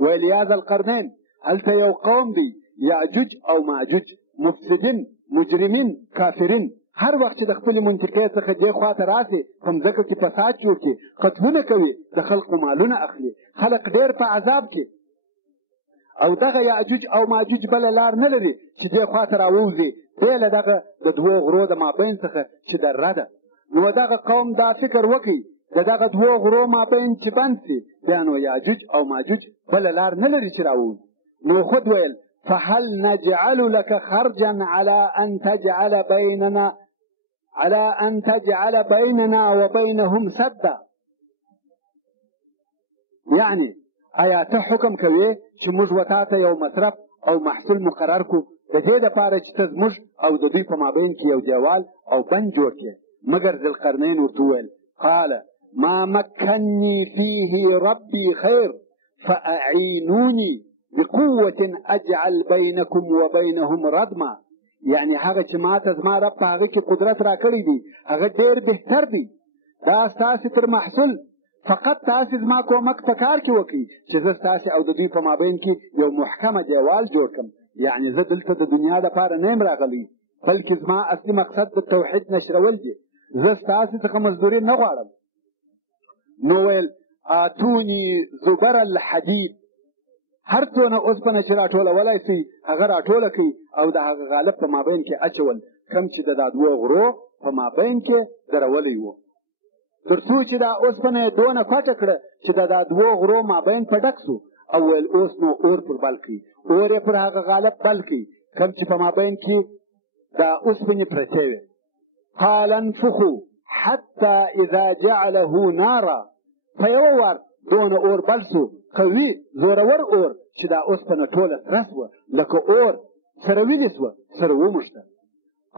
ویل یا ذا القرنین، هلته یو قوم دی یأجوج او ماجوج، مفسدین، مجرمین، کافرین، هر وخت چې د خپلې منطقې څخه دې خواته راسي په مځکه کې فساد جوړ کړي، قتلونه کوي، د خلقو مالونه اخلي، خلق ډېر په عذاب کې. او دغه یاجوج او ماجوج بله لار نه لري چې دې خواته راووځي بې له دغه د دوو غرو د مابین څخه چې دره ده. نو دغه قوم دا فکر وکړي د دغه دوو غرو مابین چې بند سي، بیا نو یاجوج او ماجوج بله لار نه لري چې راووځي. نو خود ویل فهل نجعل لك خرجا على أن تجعل بيننا وبينهم سدا. یعنی آیا ته حکم کوي چې موږ وتاته یو مصرف او محصول مقرر کو د دې دپاره چې ته زموږ او د دوی په مابین کې یو دیوال او بند جوړ کړې. مګر ذوالقرنین ورته وویل قال ما مکني فيه ربي خير فأعينوني بقوة اجعل بينكم وبينهم ردما. یعنی هغه چې ماته زما رب په هغه کې قدرت راکړی دی هغه ډېر بهتر دی. دا ستاسې تر محصول فقط تاسې زما کومک په کار کې وکړي چې زه ستاسې او د دوی په مابین کې یو محکمه دیوال جوړ کړم. یعنی زه دلته د دنیا دپاره نه یم راغلی، بلکې زما اصلي مقصد د توحید نشرول دی. زه ستاسې څخه مزدوري نه غواړم. نو ویل آتوني زبر الحدید، هر څونه اوسپنه چې راټولولی سئ هغه راټوله کړئ او د هغه غالب په مابین کې اچول، کم چې د دا دوو غرو په مابین کې درولی و، تر څو چې دا اوسپنه یې دونه کوټه کړه چې د دا دوو غرو مابین په ډک سو. او ویل اوس نو اور پر بل کړئ، اور یې پر هغه غالب بل کړئ کم چې په مابین کې دا اوسپنې پرتې وې. قال انفخوا حتى اذا جعله نارا، په یوه وار دونه اور بل سو، قوي زورور اور چې دا اوسپنه ټوله سره سوه لکه اور سره ویلې سوه، سره وموښته.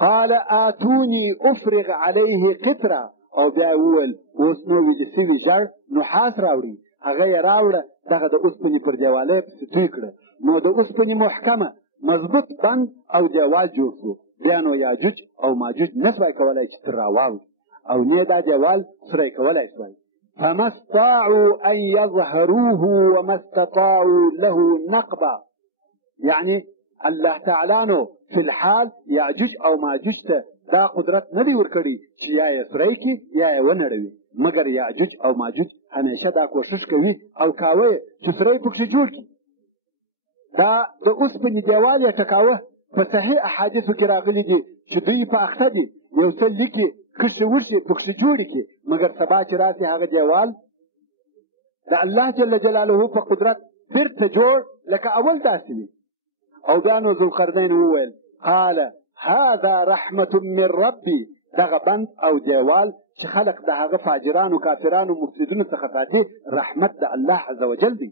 قال آتوني افرغ عليه قطره، او بیا یې وویل اوس نو ویلې سوي ژړ نحاس راوړي، هغه یې راوړه دغه د اوسپنې پر دیواله یې پسې توی کړه، نو د اوسپنې محکمه مضبوط بند او دیوال جوړ شو. بیا نو یاجوج او ماجوج نه سوای کولی چې تر راواوړي او نه دا دیوال سره کولی سوای. فما استطاعوا ان يظهروه وما استطاعوا له نقبا، یعنی الله تعالی نو فی الحال یاجوج او ماجوج ته دا قدرت نه دی ورکړی چې یا یې سوری کړي یا یې ونړوي، مګر یاجوج او ماجوج همیشه دا کوشش کوي او کاوه چې سوری پکښې جوړ کړي. دا د اوسپنې دیوال یې ټکاوه. په صحیح احادیثو کې راغلي دي چې دوی په اخته دي یو څه لیکي کښې وشي پکښې جوړې کړي، مګر سبا چې راسي هغه دیوال د الله جل جلاله په قدرت بیرته جوړ لکه اول داسې وي. او بیا نو ذوالقرنین وویل قال هذا رحمة من ربي، دغه بند او دیوال چې خلق د هغه فاجرانو کافرانو مفسدونو څخه ساتي رحمت د الله عز وجل دی،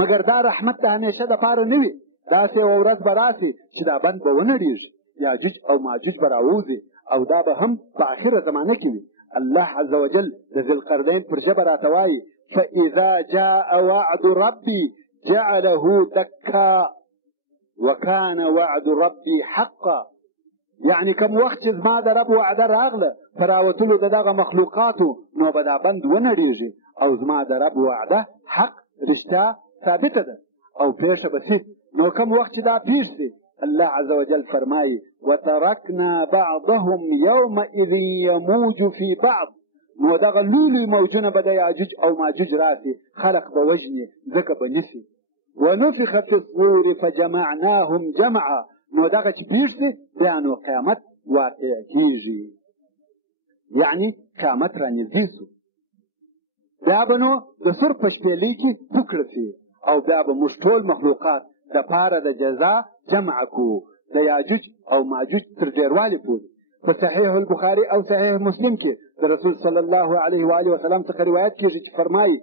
مګر دا رحمت د همیشه دپاره نه وي، داسې یوه ورځ به راسي چې دا بند به ونړېږي، یاجوج او ماجوج به راووځي او دا به هم په آخره زمانه کې وي. الله عز وجل د ذوالقرنین پر ژبه راته وایي فاذا جاء وعد ربي جعله دكا وكان وعد ربي حقا، یعنی کوم وخت چې زما د رب وعده راغله په راوتلو د دغه مخلوقاتو نو به دا بند ونړېږي او زما د رب وعده حق رښتیا ثابته ده او پیښه به سي. نو کوم وخت چې دا پیښ سي الله عز وجل فرمایي وترکنا بعضهم یومئذ یموج فی بعض، نو دغه لوی لوی موجونه به د یاجوج او ماجوج راسي، خلق به وژني ځکه به نیسي. ونفخ فی الصور فجمعناهم جمعا، نو دغه چې پیښ سي بیا نو قیامت واقع کیږي، یعنی قیامت رانږدې سو. بیا به نو د سر په شپېلۍ کې پوکړه سي او بیا به موږ ټول مخلوقات د پاره د جزا جمع کو د یاجوج او ماجوج تر ډیروالي پورې. په صحیح البخاري او صحیح مسلم کې د رسول صلی الله علیه و آله وسلم څخه روایت کیږي چې فرمایي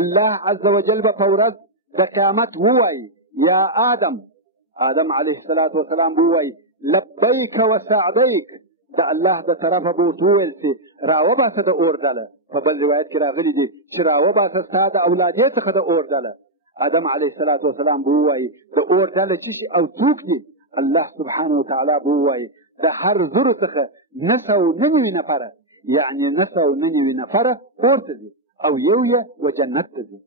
الله عز وجل به په ورځ د قیامت ووایي یا آدم علیه الصلاة والسلام به ووایي لبیک وسعدیک، د الله د طرفه به ورته وویل سي راوباسه د اور ډله. په بل روایت کې راغلي دي چې راوباسه ستا د اولادې څخه د اور ډله. آدم علیه الصلاة والسلام به ووایي د اور ډله څه شي او څوک دي؟ الله سبحانه وتعالی به ووایي د هر زرو څخه 999 نفره، یعنی 999 نفره اور ته ځي او یو یې و جنت ته ځي.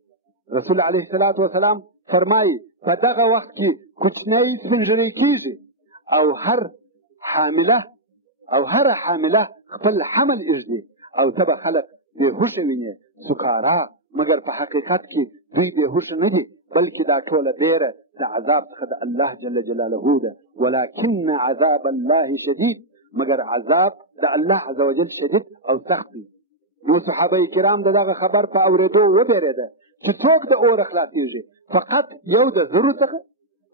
رسول علیه الصلاة والسلام فرمایي په دغه وخت کې کوچنی سپینږیری کیږي او هر حامله خپل حمل اږدي او ته به خلق بېهوشه ویني سکارا، مګر په حقیقت کې دوی بېهوشه نه دي بلکې دا ټوله بیره د عذاب څخه د الله جل جلاله ده. ولكن عذاب الله شدید، مګر عذاب د الله عز وجل شدید او سخت دی. نو صحابه کرام دغه خبر په اورېدو وبېرېده چې څوک د اور خلاصېږي، فقط یو د زرو څخه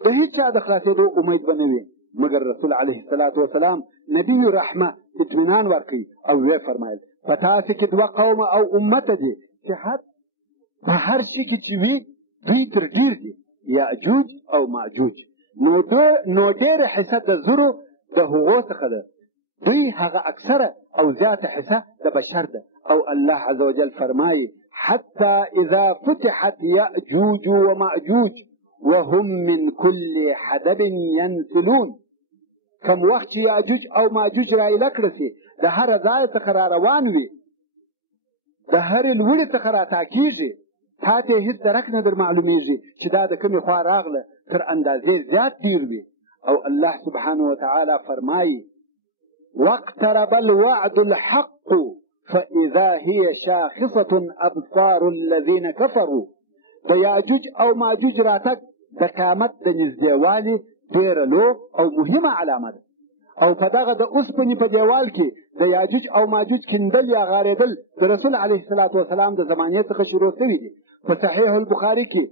د هیڅ چا د خلاصېدو امید به نه وي، مګر رسول علیه الصلاة والسلام نبی رحمه اطمینان ورکوي او ویې فرمایل په تاسې کې دوه قومه او امته دي چې حد په هر شي کې چې وي دوی تر ډېر دي، یاجوج او ماجوج. نو ډېره حصه د زرو د هغو څخه ده، دوی هغه اکثره او زیاته حصه د بشر ده. او الله عز وجل فرمایي حتى اذا فتحت یاجوج وماجوج وهم من كل حدب ينسلون، کم وخت چې یاجوج او ماجوج را ایله کړه سي د هر ځای څخه را روان وي، د هرې لوړې څخه را تاکېږي، تا ته هېڅ درک نه در معلومیږي چې دا د کومې خوا راغله، تر اندازې زیات ډېر وي. او الله سبحانه وتعالی فرمایي واقترب الوعد الحق فإذا هي شاخصة أبصار الذين كفروا. د یاجوج او ماجوج راتګ د قیامت د نږدېوالي ډېره لو او مهمه علامه ده. او په دغه د اوسپنې په دیوال کې د یاجوج او ماجوج کیندل یا غارېدل د رسول علیه الصلاة والسلام د زمانې څخه شروع شوي دي. په صحیح البخاري کې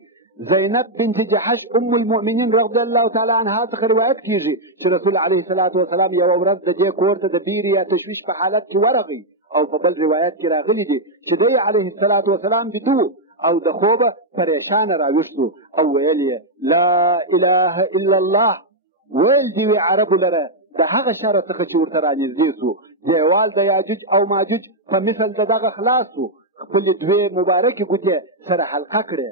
زینب بنت جحش ام المؤمنین رضی الله تعالی عنها څخه روایت کیږي چې رسول علیه الصلاة والسلام یوه ورځ د دې کور ته د بیرې یا تشویش په حالت کې ورغی. او په بل روایت کې راغلی دي چې دی علیه الصلاة والسلام بیده او د خوبه پریشانه راویښ شو او ویل یې لا اله الا الله. ویل دي وی عربو لره د هغه شر څخه چې ورته رانږدې سو دیوال د یاجوج او ماجوج په مثل د دغه خلاص سو. خپلې دوې مبارکې ګوتې سره حلقه کړې،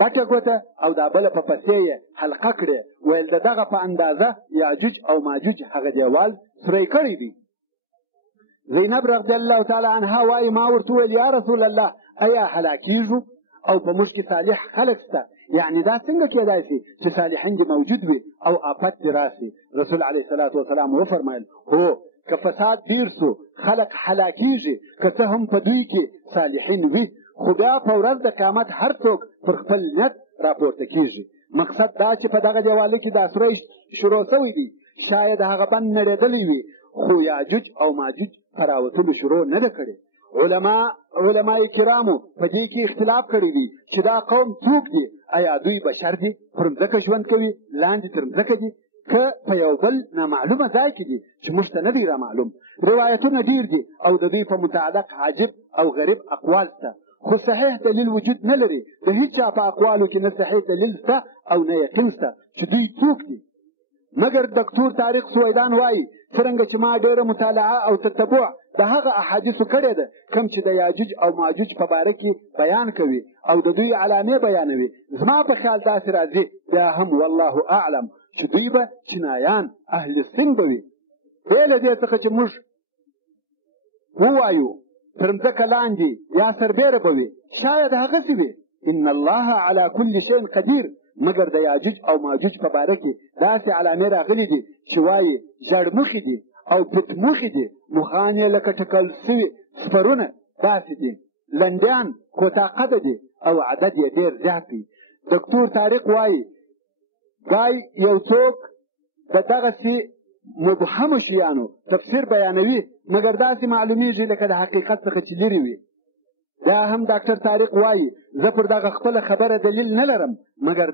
غټه ګوته او دا بله په پسې یې حلقه کړې. ویل د دغه په اندازه یاجوج او ماجوج هغه دیوال سوری کړی دی. زینب رضی الله تعالی عنها وایي ما ورته ویل یا رسول الله ایا هلاکیږو او په موږ کې صالح خلک شته، یعنی دا څنګه کېدای شي چې صالحین دې موجود وي او آفت دې راسي؟ رسول علیه الصلاة والسلام وفرمایل هو که فساد ډیر سو خلق هلاکیږي که څه هم په دوی کې صالحین وي، خو بیا په ورځ د قیامت هر څوک پر خپل نیت راپورته کیږي. مقصد دا چې په دغه دیواله کې دا سوری شروع شوی دی. شاید هغه بند نړېدلی وي خو یاجوج او ماجوج په راوتلو شروع نه ده کړې. علماء کرامو په دې کې اختلاف کړی دی چې دا قوم څوک دي؟ آیا دوی بشر دي پر مځکه ژوند کوي لاندې تر مځکه دي که په یو بل نامعلومه ځای کې دي چې موږ ته نه دی رامعلوم؟ روایتونه ډیر دي او د دوی په متعلق عجیب او غریب اقوال شته، خو صحیح دلیل وجود نه لري. د هیچا په اقوالو کې نه صحیح دلیل شته او نه یقین شته چې دوی څوک دي. مګر دکتور طارق سویدان وایي څرنګه چې ما ډیره مطالعه او تتبع د هغه احادیثو کړې ده کوم چې د یاجوج او ماجوج په باره کې بیان کوي او د دوی علامې بیانوي، زما په خیال داسې راځي بیا هم والله اعلم چې دوی به چینایان اهل سین به وي. بې له دې څخه چې موږ ووایو تر مځکه لاندې یا سربیره به وي، شاید هغسې وي. ان الله على كل شيء قدیر. مګر د یاجوج او ماجوج په باره کې داسې علامې راغلي دي چې وایي ژړمخي دي او پتموخي دي، مخان یې لکه ټکل سوي سپرونه داسې دي، لنډیان کوتاقده دي او عدد یې ډېر زیات دی. دکتور طارق وایي ګای یو څوک د دغسې مبهمو شیانو تفسیر بیانوي مګر داسې معلومیږي لکه د حقیقت څخه چې لرې وي. دا هم ډاکټر طارق وایي زه پر دغه خپله خبره دلیل نه لرم مګر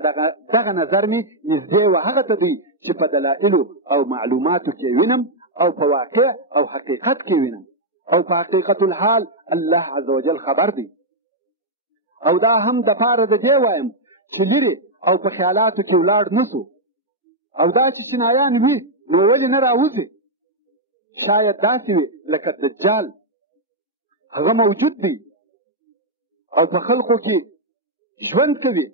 دغه نظر مې نږدې و هغه ته دی چې په دلایلو او معلوماتو کې وینم او په واقع او حقیقت کې وینم او په حقیقت الحال الله عز وجل خبر دی. او دا هم د پاره د دې وایم چې لرې او په خیالاتو کې ولاړ نسو او دا چې چینایان وي نو ولې نه راوځي؟ شاید داسې وي لکه دجال هغه موجود دی او په خلقو کې ژوند کوي،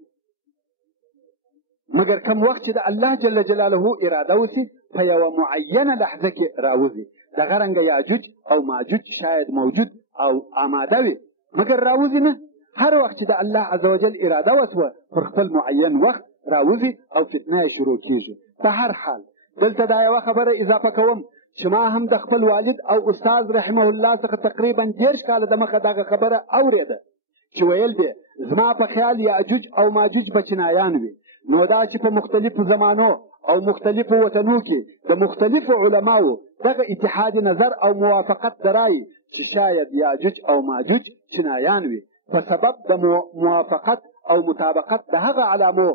مګر کم وخت چې د الله جل جلاله اراده وسي په یوه معینه لحظه کې راوځي. دغه رنګه یاجوج او ماجوج شاید موجود او آماده وي مګر راوځي نه. هر وخت چې د الله عز وجل اراده وسوه پر خپل معین وخت راوځي او فتنه شروع کیږي. په هر حال دلته دا یوه خبره اضافه کوم چې ما هم د خپل والد او استاد رحمه الله څخه تقریبا 30 کاله د مخه دغه خبره اورېده چې ویل دی زما په خیال یاجوج او ماجوج به چینایان وي. نو دا چې په مختلفو زمانو او مختلفو وطنو کې د مختلفو علماو دغه اتحاد نظر او موافقت درای چې شاید یاجوج او ماجوج چینایان وي په سبب د موافقت او مطابقت د هغه علامو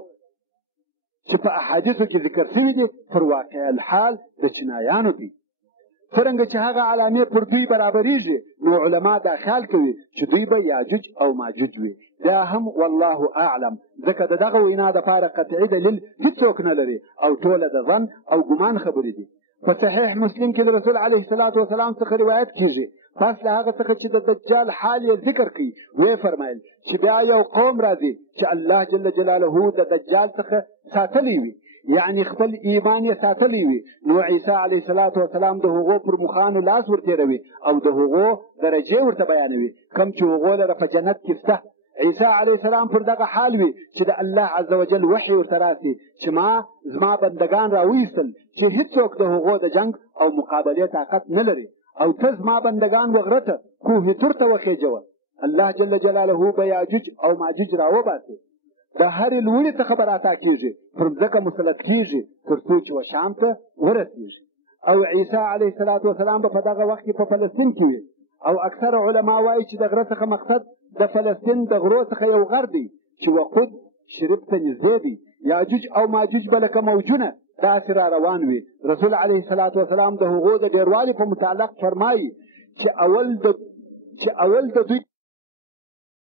چې په احادیثو کې ذکر شوي دي پر واقع الحال د چینایانو دي. څرنګه چې هغه علامې پر دوی برابریږي نو علما دا خیال کوي چې دوی به یاجوج او ماجوج وي. دا هم والله اعلم ځکه د دغه وینا دپاره قطعي دلیل هیڅوک نه لري او ټوله د ظن او ګمان خبرې دي. په صحیح مسلم کې د رسول علیه الصلاة والسلام څخه روایت کیږي پس له هغه څخه چې د دجال حال یې ذکر کوي وی فرمایل چې بیا یو قوم راځي چې الله جل جلاله د دجال څخه ساتلی وي، یعنی خپل ایمان یې ساتلی وي. نو عیسی علیه الصلاة والسلام د هغو پر مخانو لاس ورتېروي او د هغو درجې ورته بیانوي کوم چې هغو لره په جنت کې شته. عیسی علیه السلام پر دغه حال وي چې د الله عز وجل وحی ورته راسي چې زما بندگان راویستل چې هیڅوک د هغو د جنگ او مقابلې طاقت نه لري او ته زما بندگان وغره ته کوهي تور ته وخېجوه. الله جل جلاله به یاجوج او ماجوج راوباسي، د هرې لوړې څخه به راتا کېږي، پر ځمکه مسلط کېږي تر څو چې شام ته ورسېږي. او عیسی علیه السلام به په دغه وخت کې په فلسطین کې وي او اکثر علما وایي چې د غره څخه مقصد د فلسطین د غرو څخه یو غر دی چې وقود شرب ته نږدې دی. یاجوج او ماجوج به لکه موجونه داسې را روان وي. رسول علیه السلام د هغو د ډیروالي په متعلق فرمایي چې اول د دوی